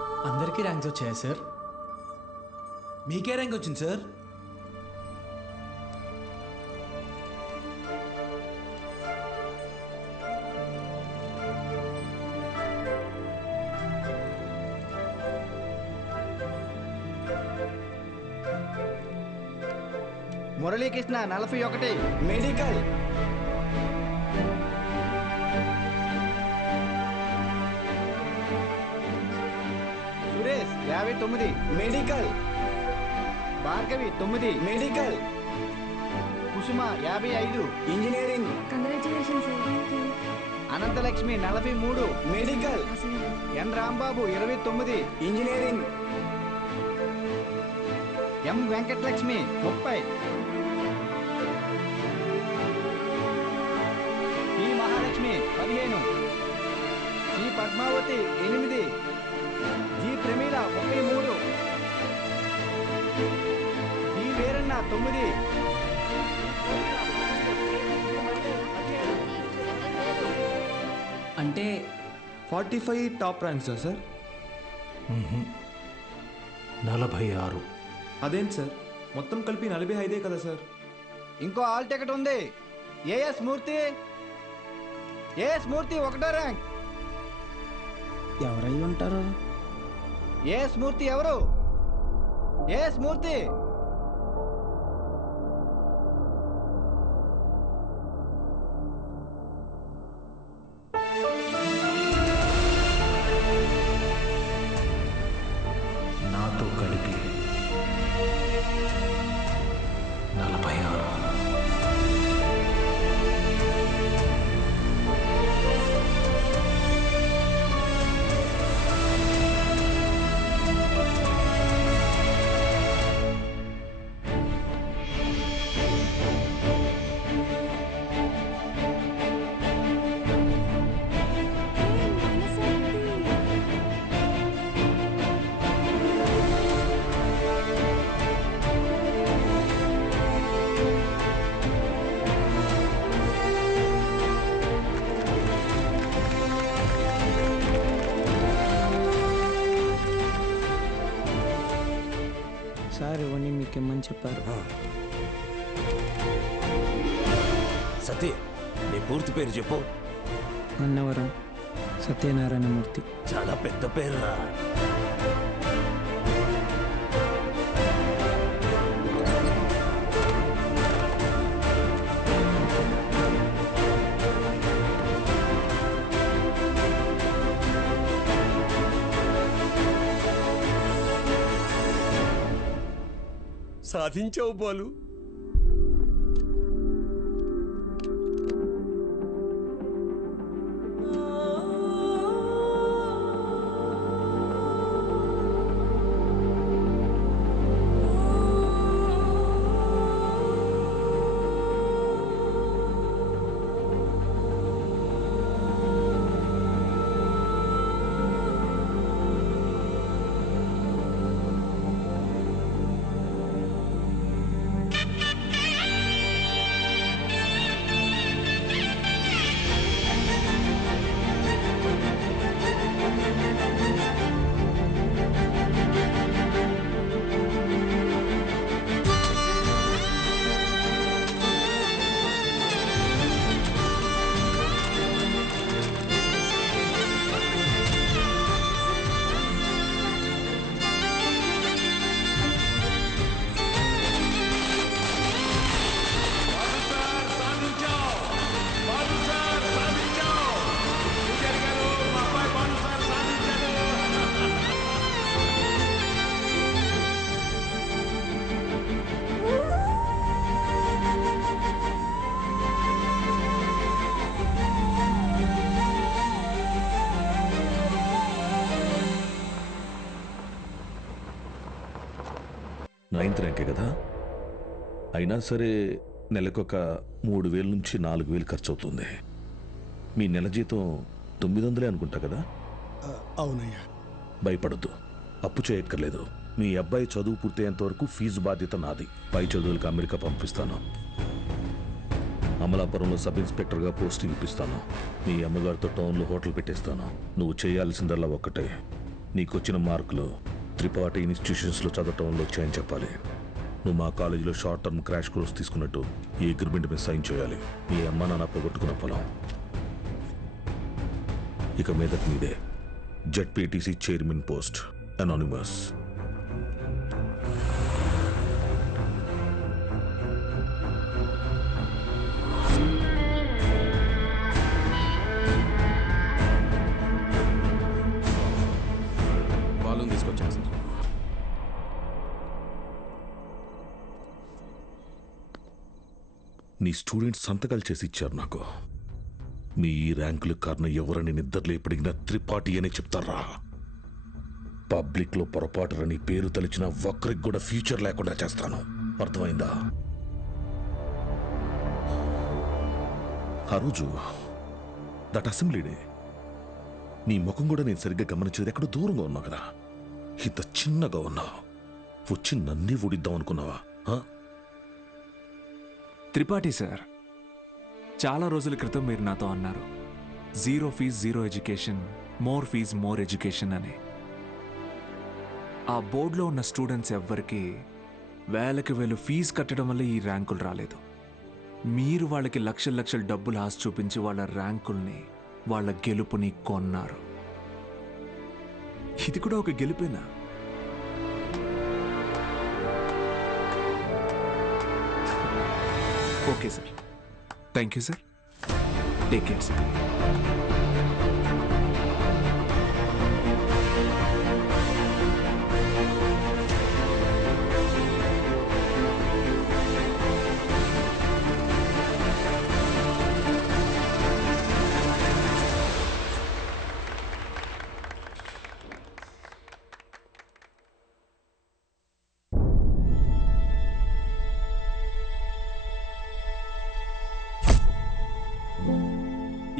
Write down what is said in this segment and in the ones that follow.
అందరికీ ర్యాంక్స్ వచ్చాయా సార్? మీకే ర్యాంక్ వచ్చింది sir. Muralikrishna 41 medical. Suresh 59 medical. Bhargavi 9 medical. Kusuma 55 engineering. Congratulations sir. Thank you. Anantalakshmi 43 medical. N Rambabu 29 engineering. M Venkatalakshmi 30. P Mahalakshmi 15. C Padmavathi 8. G Pramila 33. D Veeranna 9. అంటే 45 top ranks sir. 46. అదేంటి sir, మొత్తం కలిపి 45 కదా సార్? ఇంకో ఆల్ టికెట్ ఉంది. ఏఎస్ మూర్తి. ఏఎస్ మూర్తి 1వ ర్యాంక్. ఎవరై ఉంటారు? ఏఎస్ మూర్తి ఎవరు? ఏఎస్ మూర్తి. నాతో కలిపి 46. సార్ ఇవన్నీ మీకు ఇమ్మని చెప్పారు. సతీ, నీ పూర్తి పేరు చెప్పు. అన్నవరం సత్యనారాయణమూర్తి. చాలా పెద్ద పేరురా. సాధించావు బాలు. నైన్త్ ర్యాంకే కదా, అయినా సరే నెలకొక 3,000 నుంచి 4,000 ఖర్చు అవుతుంది. మీ నెల జీతం 900 అనుకుంటా కదా? అవునయ్యా. భయపడద్దు, అప్పు చేయక్కర్లేదు. మీ అబ్బాయి చదువు పూర్తయ్యేంత వరకు ఫీజు బాధ్యత నాది. పై చదువులకు అమెరికా పంపిస్తాను. అమలాపురంలో సబ్ ఇన్స్పెక్టర్గా పోస్టింగ్ ఇప్పిస్తాను. మీ అమ్మగారితో టౌన్లో హోటల్ పెట్టేస్తాను. నువ్వు చేయాల్సిందల్లా ఒక్కటే, నీకొచ్చిన మార్కులు త్రిపాఠి ఇన్స్టిట్యూషన్స్లో చదవటంలో వచ్చాయని చెప్పాలి. నువ్వు మా కాలేజీలో షార్ట్ టర్మ్ క్రాష్ కోర్స్ తీసుకున్నట్టు ఈ అగ్రిమెంట్ మీద సైన్ చేయాలి. నీ అమ్మ నాన్న పోగొట్టుకున్న పొలం ఇక మీదట నీదే. ZPTC chairman post, anonymous. వాళ్ళని తీసుకొచ్చాను సార్. నీ స్టూడెంట్స్ సంతకాలు చేసి ఇచ్చారు నాకు. మీ ఈ ర్యాంకులకు కారణం ఎవరని నిద్రలో ఎప్పటికినా త్రిపాఠి అనే చెప్తారా? పబ్లిక్లో పొరపాటుని పేరు తలిచిన ఒక్కరికి కూడా ఫ్యూచర్ లేకుండా చేస్తాను. అర్థమైందా? ఆ రోజు దట్ అసెంబ్లీ డే నీ ముఖం కూడా నేను సరిగ్గా గమనించేది. ఎక్కడో దూరంగా ఉన్నావు కదా, ఇంత చిన్నగా ఉన్నావు. వచ్చి నన్నే ఊడిద్దాం అనుకున్నావా? త్రిపాఠి సార్, చాలా రోజుల క్రితం మీరు నాతో అన్నారు, 0 fees 0 education, more fees more education అని. ఆ బోర్డులో ఉన్న స్టూడెంట్స్ ఎవ్వరికి వేలకి వేలు ఫీజు కట్టడం వల్ల ఈ ర్యాంకులు రాలేదు. మీరు వాళ్ళకి లక్షల లక్షల డబ్బులు ఆశ చూపించి వాళ్ళ ర్యాంకుల్ని, వాళ్ళ గెలుపుని కొన్నారు. ఇది కూడా ఒక గెలుపేనా? Okay sir, thank you sir, take care sir.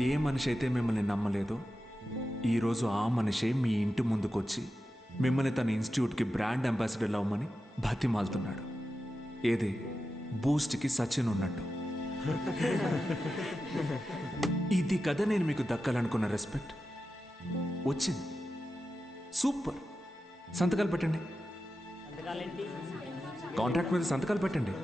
ఏ మనిషి అయితే మిమ్మల్ని నమ్మలేదో ఈరోజు ఆ మనిషే మీ ఇంటి ముందుకొచ్చి మిమ్మల్ని తన ఇన్స్టిట్యూట్కి బ్రాండ్ అంబాసిడర్ అవ్వమని బతిమాలుతున్నాడు. ఏదే బూస్ట్కి సచిన్ ఉన్నట్టు. ఇది కదా నేను మీకు దక్కాలనుకున్న రెస్పెక్ట్. వచ్చింది. సూపర్. సంతకాలు పెట్టండి. కాంట్రాక్ట్ మీద సంతకాలు పెట్టండి.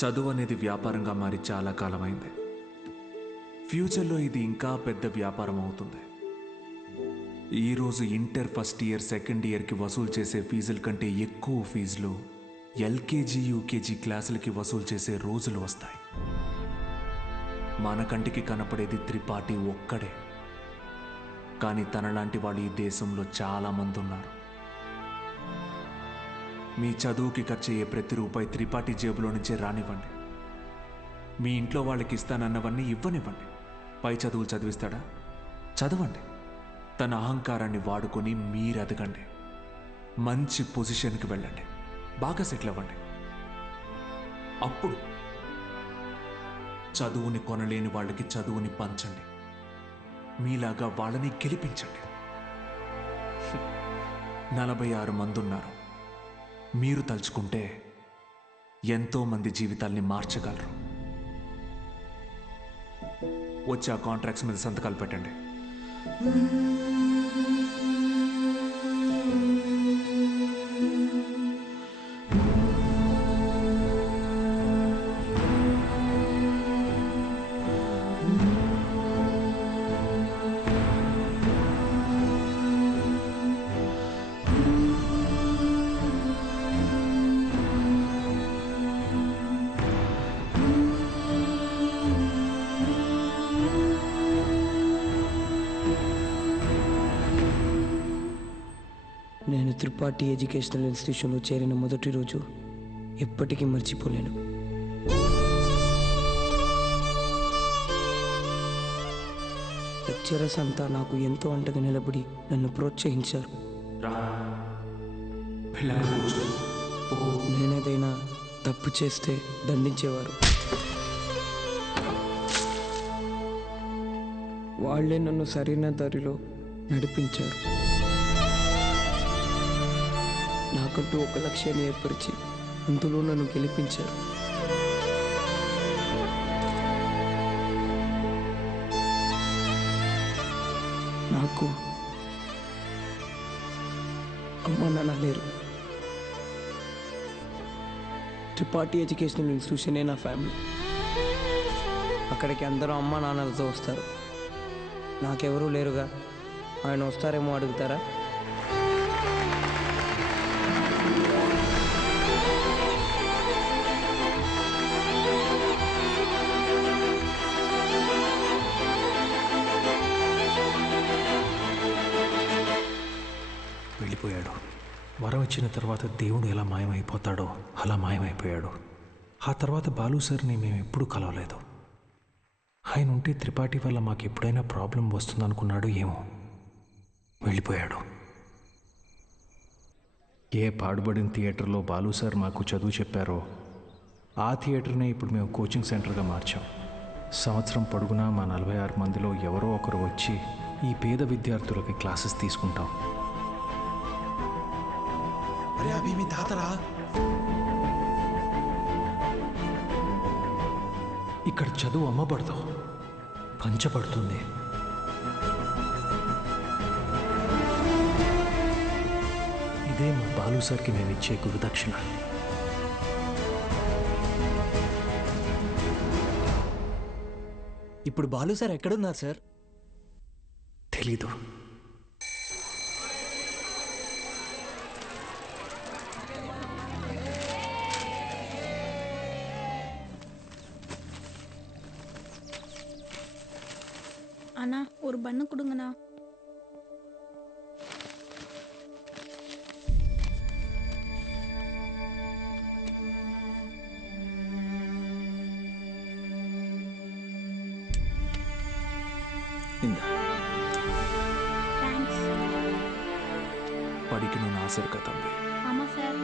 చదువు అనేది వ్యాపారంగా మారి చాలా కాలమైంది. ఫ్యూచర్లో ఇది ఇంకా పెద్ద వ్యాపారం అవుతుంది. ఈరోజు ఇంటర్ ఫస్ట్ ఇయర్, సెకండ్ ఇయర్కి వసూలు చేసే ఫీజుల కంటే ఎక్కువ ఫీజులు ఎల్కేజీ, యూకేజీ క్లాసులకి వసూలు చేసే రోజులు వస్తాయి. మన కంటికి కనపడేది త్రిపాఠి ఒక్కడే, కానీ తనలాంటి వాళ్ళు ఈ దేశంలో చాలామంది ఉన్నారు. మీ చదువుకి ఖర్చు అయ్యే ప్రతి రూపాయి త్రిపాఠి జేబులో నుంచే రానివ్వండి. మీ ఇంట్లో వాళ్ళకి ఇస్తానన్నవన్నీ ఇవ్వనివ్వండి. పై చదువులు చదివిస్తాడా? చదవండి. తన అహంకారాన్ని వాడుకొని మీరు ఎదగండి. మంచి పొజిషన్కి వెళ్ళండి. బాగా సెటిల్ అవ్వండి. అప్పుడు చదువుని కొనలేని వాళ్ళకి చదువుని పంచండి. మీలాగా వాళ్ళని గెలిపించండి. 46 మంది ఉన్నారు. మీరు తలుచుకుంటే ఎంతో మంది జీవితాల్ని మార్చగలరు. వచ్చి ఆ కాంట్రాక్ట్స్ మీద సంతకాలు పెట్టండి. నేను త్రిపాఠి ఎడ్యుకేషనల్ ఇన్స్టిట్యూషన్లో చేరిన మొదటి రోజు ఎప్పటికీ మర్చిపోలేను. లెక్చరర్స్ అంతా నాకు ఎంతో అంటగా నిలబడి నన్ను ప్రోత్సహించారు. నేనేదైనా తప్పు చేస్తే దండించేవారు. వాళ్ళే నన్ను సరైన దారిలో నడిపించారు. నాకంటూ ఒక లక్ష్యాన్ని ఏర్పరిచి అందులో నన్ను గెలిపించారు. నాకు అమ్మ నాన్న లేరు. త్రిపాఠి ఎడ్యుకేషనల్ ఇన్స్టిట్యూషనే నా ఫ్యామిలీ. అక్కడికి అందరూ అమ్మ నాన్నలతో వస్తారు. నాకెవరూ లేరుగా. ఆయన వస్తారేమో అడుగుతారా? వెళ్ళిపోయాడు. వరం ఇచ్చిన తర్వాత దేవుడు ఎలా మాయమైపోతాడో అలా మాయమైపోయాడు. ఆ తర్వాత బాలు సార్ని మేము ఎప్పుడూ కలవలేదు. ఆయన ఉంటే త్రిపాఠి వల్ల మాకు ఎప్పుడైనా ప్రాబ్లం వస్తుందనుకున్నాడు ఏమో. వెళ్ళిపోయాడు. ఏ పాడుబడిన థియేటర్లో బాలు సార్ మాకు చదువు చెప్పారో ఆ థియేటర్నే ఇప్పుడు మేము కోచింగ్ సెంటర్గా మార్చాం. సంవత్సరం పొడుగునా మా 46 మందిలో ఎవరో ఒకరు వచ్చి ఈ పేద విద్యార్థులకి క్లాసెస్ తీసుకుంటాం. అరే అభి మీ తాతరా. ఇక్కడ చదువు అమ్మబడదు, పంచబడుతుంది. ఇదే మా బాలు సార్కి మేము ఇచ్చే గురుదక్షిణ. ఇప్పుడు బాలు సార్ ఎక్కడున్నారు సార్? తెలీదు. அண்ணா ஒரு பண்ணு கொடுங்கண்ணா. தேங்க்ஸ். படிக்கணும்னு ஆசை இருக்கா தம்பி? ஆமாம் சார்.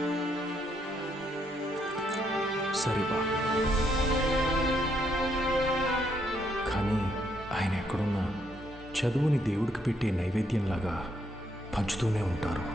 సరే బా. కానీ ఆయన ఎక్కడున్నా చదువుని దేవుడికి పెట్టే నైవేద్యంలాగా పంచుతూనే ఉంటారు.